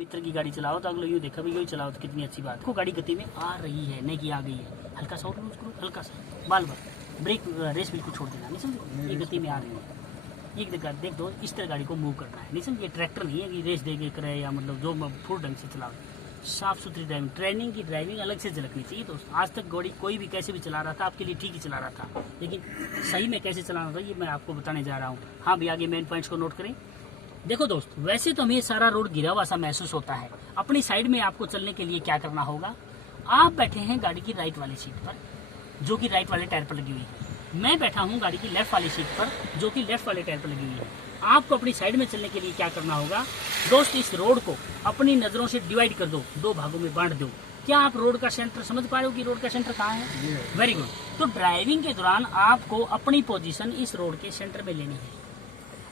मित्र की गाड़ी चलाओ तो अगले यूँ देखा भी यही चलाओ तो कितनी अच्छी बात। को गाड़ी गति में आ रही है, नहीं कि आ गई है, हल्का सा और लूज करो, हल्का सा बाल बार ब्रेक रेस बिल्कुल छोड़ देना, नहीं समझे। ये गति में आ रही है, एक देख दो, इस तरह गाड़ी को मूव करना है, नहीं समझे। ट्रैक्टर नहीं है कि रेस दे के करे या मतलब जो फुल ढंग से चलाओ। साफ सुथरी ड्राइविंग, ट्रेनिंग की ड्राइविंग अलग से झलकनी चाहिए दोस्त। आज तक गाड़ी कोई भी कैसे भी चला रहा था, आपके लिए ठीक ही चला रहा था, लेकिन सही में कैसे चलाना था ये मैं आपको बताने जा रहा हूँ। हाँ भी आगे मेन पॉइंट्स को नोट करें। देखो दोस्त, वैसे तो हमें सारा रोड गिरा हुआ सा महसूस होता है। अपनी साइड में आपको चलने के लिए क्या करना होगा, आप बैठे हैं गाड़ी की राइट वाली सीट पर जो कि राइट वाले टायर पर लगी हुई है, मैं बैठा हूँ गाड़ी की लेफ्ट वाली सीट पर जो कि लेफ्ट वाले टायर पर लगी हुई है। आपको अपनी साइड में चलने के लिए क्या करना होगा दोस्त, इस रोड को अपनी नजरों से डिवाइड कर दो, दो भागों में बांट दो। क्या आप रोड का सेंटर समझ पा रहे हो कि रोड का सेंटर कहाँ है? Very good. तो ड्राइविंग के दौरान आपको अपनी पोजीशन इस रोड के सेंटर में लेनी है।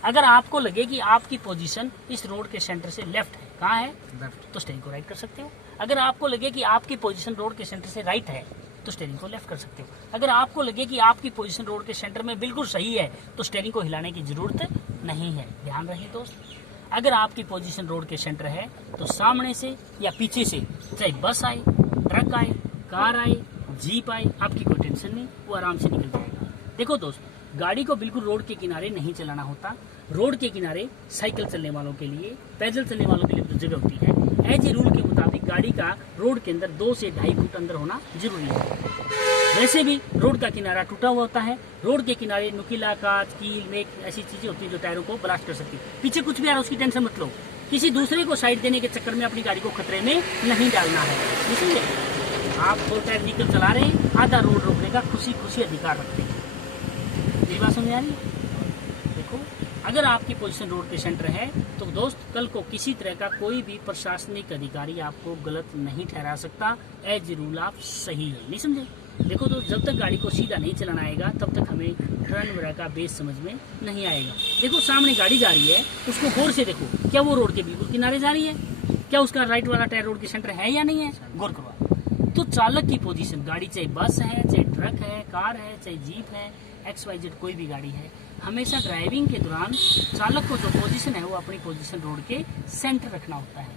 अगर आपको लगे कि आपकी पोजीशन इस रोड के सेंटर से लेफ्ट है, कहाँ है? लेफ्ट, तो स्टीयरिंग को राइट कर सकते हो। अगर आपको लगे कि आपकी पोजीशन रोड के सेंटर से राइट है तो स्टीयरिंग को लेफ्ट कर सकते हो। अगर आपको लगे कि आपकी पोजीशन रोड के सेंटर में बिल्कुल सही है तो स्टीयरिंग को हिलाने की जरूरत नहीं है। ध्यान रखिए दोस्त, अगर आपकी पोजीशन रोड के सेंटर है तो सामने से या पीछे से चाहे बस आए, ट्रक आए, कार आए, जीप आए, आपकी कोई टेंशन नहीं, वो आराम से निकल जाएगा। देखो दोस्त, गाड़ी को बिल्कुल रोड के किनारे नहीं चलाना होता। रोड के किनारे साइकिल चलने वालों के लिए, पैदल चलने वालों के लिए तो जगह होती है। एज ए रूल के मुताबिक गाड़ी का रोड के अंदर 2 से 2.5 फुट अंदर होना जरूरी है। वैसे भी रोड का किनारा टूटा हुआ होता है। रोड के किनारे नुकीला कांच, कील, मेक ऐसी चीजें होती है जो टायरों को ब्लास्ट कर सकती है। पीछे कुछ भी आ रहा है उसकी टेंशन मत लो, किसी दूसरे को साइड देने के चक्कर में अपनी गाड़ी को खतरे में नहीं डालना है। समझे? आप 2 टायर व्हीकल चला रहे हैं, आधा रोड रोकने का खुशी खुशी अधिकार रखते हैं। मेरी बात समझ आ रही है? देखो, अगर आपकी पोजीशन रोड के सेंटर है तो दोस्त कल को किसी तरह का कोई भी प्रशासनिक अधिकारी आपको गलत नहीं ठहरा सकता। एज रूल आप सही है, नहीं समझे। देखो दोस्त, जब तक गाड़ी को सीधा नहीं चलाना आएगा तब तक हमें टर्न वगैरह का बेस समझ में नहीं आएगा। देखो, सामने गाड़ी जा रही है, उसको गौर से देखो, क्या वो रोड के बिल्कुल किनारे जा रही है? क्या उसका राइट वाला टायर रोड के सेंटर है या नहीं है? गौर करो। तो चालक की पोजीशन, गाड़ी चाहे बस है, चाहे ट्रक है, कार है, चाहे जीप है, XYZ कोई भी गाड़ी है, हमेशा ड्राइविंग के दौरान चालक को जो पोजीशन है वो अपनी पोजीशन रोड के सेंटर रखना होता है।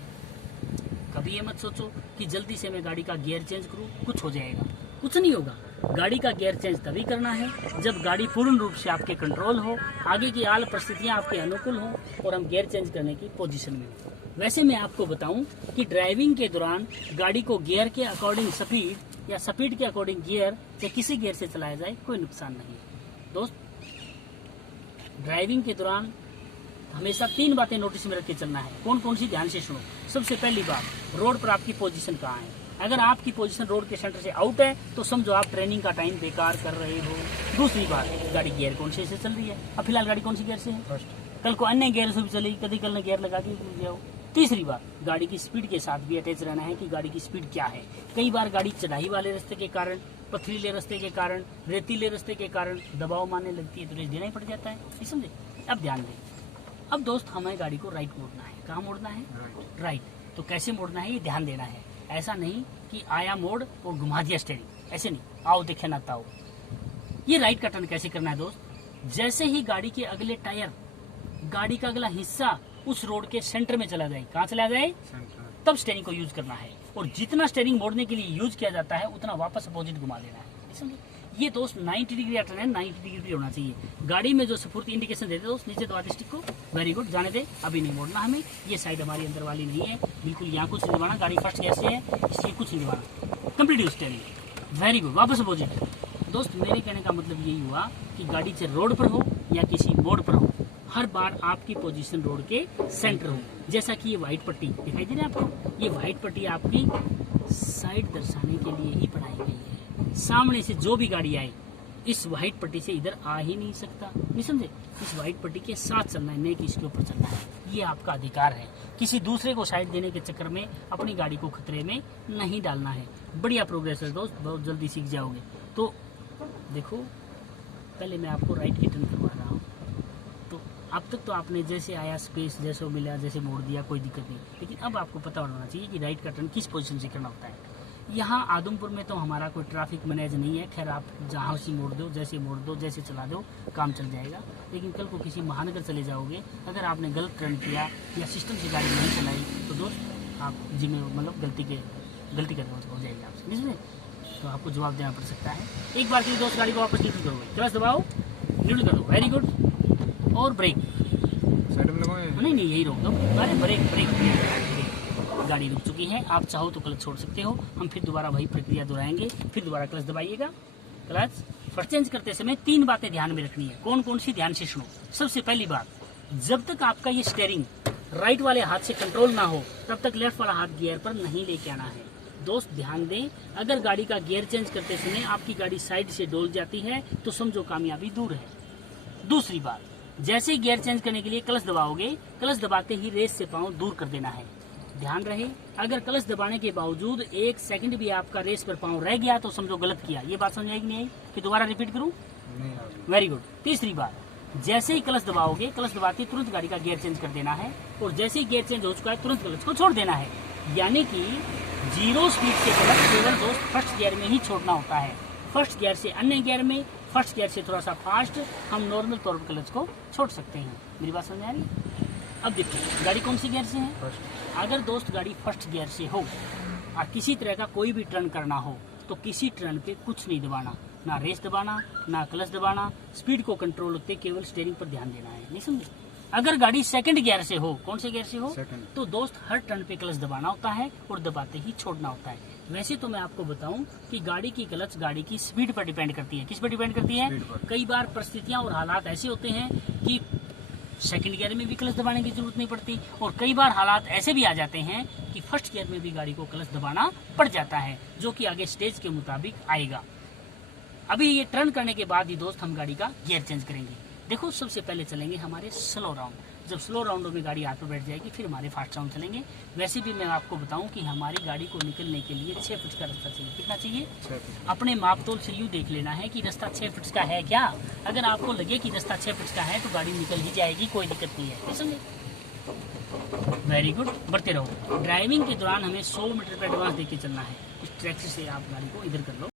कभी ये मत सोचो कि जल्दी से मैं गाड़ी का गियर चेंज करूं, कुछ हो जाएगा, कुछ नहीं होगा। गाड़ी का गियर चेंज तभी करना है जब गाड़ी पूर्ण रूप से आपके कंट्रोल हो, आगे की हाल परिस्थितियां आपके अनुकूल हो और हम गियर चेंज करने की पोजीशन में हो। वैसे मैं आपको बताऊं कि ड्राइविंग के दौरान गाड़ी को गियर के अकॉर्डिंग स्पीड या स्पीड के अकॉर्डिंग गियर या किसी गियर से चलाया जाए कोई नुकसान नहीं है। दोस्त, ड्राइविंग के दौरान हमेशा 3 बातें नोटिस में रख के चलना है। कौन कौन सी? ध्यान से सुनो। सबसे पहली बात, रोड पर आपकी पोजीशन कहाँ है। अगर आपकी पोजीशन रोड के सेंटर से आउट है तो समझो आप ट्रेनिंग का टाइम बेकार कर रहे हो। दूसरी बात, गाड़ी गियर कौन से चल रही है। अब फिलहाल गाड़ी कौन सी गियर से है? फर्स्ट। कल को अन्य गियर से भी चलेगी, कभी कल ने गियर लगा के भूल जाओ। तीसरी बात, गाड़ी की स्पीड के साथ भी अटैच रहना है कि गाड़ी की स्पीड क्या है। कई बार गाड़ी चढ़ाई वाले रास्ते के कारण, पथरीले रास्ते के कारण, रेतीले रास्ते के कारण दबाव मारने लगती है तो रेस देना ही पड़ जाता है, समझे। अब ध्यान दें। अब दोस्त, हमें गाड़ी को राइट मोड़ना है। कहाँ मोड़ना है? राइट। तो कैसे मोड़ना है ये ध्यान देना है। ऐसा नहीं कि आया मोड़ और घुमा दिया स्टीयरिंग, ऐसे नहीं, आओ देखे ना ताओ। ये राइट का टर्न कैसे करना है दोस्त? जैसे ही गाड़ी के अगले टायर, गाड़ी का अगला हिस्सा उस रोड के सेंटर में चला जाए, कहाँ चला जाए? तब स्टीयरिंग को यूज करना है। और जितना स्टीयरिंग मोड़ने के लिए यूज किया जाता है उतना वापस अपोजिट घुमा देना है, समझे। ये दोस्त 90 डिग्री टर्न है, 90 डिग्री होना चाहिए। गाड़ी में जो स्फूर्ति इंडिकेशन देते दोस्त, नीचे दबा दे स्टिक को। वेरी गुड, जाने दे, अभी नहीं मोड़ना हमें। ये साइड हमारी अंदर वाली नहीं है, बिल्कुल यहाँ कुछ नहीं दबाना। गाड़ी फर्स्ट गियर से है इसलिए कुछ नहीं दबाना। Complete use steering, very good, वापस अपोजिट। दोस्त, मेरे कहने का मतलब यही हुआ कि गाड़ी चाहे रोड पर हो या किसी मोड़ पर हो, हर बार आपकी पोजीशन रोड के सेंटर हो। जैसा कि ये व्हाइट पट्टी दिखाई दे रही है आपको, ये व्हाइट पट्टी आपकी साइड दर्शाने के लिए ही बनाई गई है। सामने से जो भी गाड़ी आए इस व्हाइट पट्टी से इधर आ ही नहीं सकता, नहीं समझे। इस व्हाइट पट्टी के साथ चलना है, नहीं कि इसके ऊपर चलना है। ये आपका अधिकार है। किसी दूसरे को साइड देने के चक्कर में अपनी गाड़ी को खतरे में नहीं डालना है। बढ़िया प्रोग्रेस है दोस्त, बहुत जल्दी सीख जाओगे। तो देखो, पहले मैं आपको राइट की टर्न करवा रहा हूँ। तो अब तक तो आपने जैसे आया स्पेस जैसे मिला जैसे मोड़ दिया, कोई दिक्कत नहीं। लेकिन अब आपको पता होना चाहिए कि राइट का टर्न किस पोजीशन से करना होता है। यहाँ आदमपुर में तो हमारा कोई ट्रैफिक मैनेज नहीं है। खैर, आप जहाँ से मोड़ दो, जैसे मोड़ दो, जैसे चला दो, काम चल जाएगा। लेकिन कल को किसी महानगर चले जाओगे, अगर आपने गलत टर्न किया या सिस्टम से गाड़ी नहीं चलाई तो दोस्त आप जिम्मे मतलब गलती करने हो जाएगी आपसे, नहीं समझे? तो आपको जवाब देना पड़ सकता है। एक बार के लिए दोस्त गाड़ी को वापस न्यूट्रल करोगे, क्लच दबाओ, न्यूट्रल करो, वेरी गुड। और ब्रेक साइड में लगाओ। नहीं यही रोक दो। अरे ब्रेक गाड़ी रुक चुकी है, आप चाहो तो क्लच छोड़ सकते हो। हम फिर दोबारा वही प्रक्रिया दोहराएंगे, फिर दोबारा क्लच दबाइएगा। क्लच फर्स्ट चेंज करते समय 3 बातें ध्यान में रखनी है। कौन कौन सी, ध्यान से सुनो। सबसे पहली बात, जब तक आपका ये स्टीयरिंग राइट वाले हाथ से कंट्रोल ना हो तब तक लेफ्ट वाला हाथ गियर पर नहीं लेके आना है। दोस्त ध्यान दें, अगर गाड़ी का गियर चेंज करते समय आपकी गाड़ी साइड से डोल जाती है तो समझो कामयाबी दूर है। दूसरी बात, जैसे गियर चेंज करने के लिए क्लच दबाओगे, क्लच दबाते ही रेस से पांव दूर कर देना है। ध्यान रहे, अगर क्लच दबाने के बावजूद 1 सेकंड भी आपका रेस पर पांव रह गया तो समझो गलत किया। ये बात समझ आएगी नहीं आई? फिर दोबारा रिपीट करूं? Very good. तीसरी बात, जैसे ही क्लच दबाओगे, क्लच दबाते तुरंत गाड़ी का गियर चेंज कर देना है, और जैसे ही गियर चेंज हो चुका है तुरंत क्लच को छोड़ देना है। यानी कि 0 स्पीड से क्लच केवल दोस्त फर्स्ट गियर में ही छोड़ना होता है। फर्स्ट गियर से अन्य गियर में, फर्स्ट गियर से थोड़ा सा फास्ट हम नॉर्मल तौर पर क्लच को छोड़ सकते हैं। मेरी बात समझ आ रही है? अब देखिए गाड़ी कौन सी गियर से है। अगर दोस्त गाड़ी फर्स्ट गियर से हो और किसी तरह का कोई भी टर्न करना हो तो किसी टर्न पे कुछ नहीं दबाना, ना रेस दबाना, ना क्लच दबाना। स्पीड को कंट्रोल होते केवल स्टीयरिंग पर ध्यान देना है, नहीं समझे? अगर गाड़ी सेकंड गियर से हो, कौन से गियर से हो, तो दोस्त हर टर्न पे क्लच दबाना होता है और दबाते ही छोड़ना होता है। वैसे तो मैं आपको बताऊं कि गाड़ी की क्लच गाड़ी की स्पीड पर डिपेंड करती है। किस पर डिपेंड करती है? कई बार परिस्थितियां और हालात ऐसे होते हैं कि सेकंड गियर में भी क्लच दबाने की जरूरत नहीं पड़ती, और कई बार हालात ऐसे भी आ जाते हैं कि फर्स्ट गियर में भी गाड़ी को क्लच दबाना पड़ जाता है, जो कि आगे स्टेज के मुताबिक आएगा। अभी ये टर्न करने के बाद ही दोस्त हम गाड़ी का गियर चेंज करेंगे। देखो सबसे पहले चलेंगे हमारे स्लो राउंड। जब स्लो राउंडों में गाड़ी हाथ पर बैठ जाएगी फिर हमारे फास्ट राउंड चलेंगे। वैसे भी मैं आपको बताऊं कि हमारी गाड़ी को निकलने के लिए 6 फीट का रास्ता चाहिए। कितना चाहिए? 6 फीट। अपने मापतोल से यूँ देख लेना है कि रास्ता 6 फीट का है क्या। अगर आपको लगे कि रास्ता 6 फीट का है तो गाड़ी निकल ही जाएगी, कोई दिक्कत नहीं है, समझे? वेरी गुड, बढ़ते रहो। ड्राइविंग के दौरान हमें 100 मीटर पर एडवांस देके चलना है। इस ट्रैक से आप गाड़ी को इधर कर लो।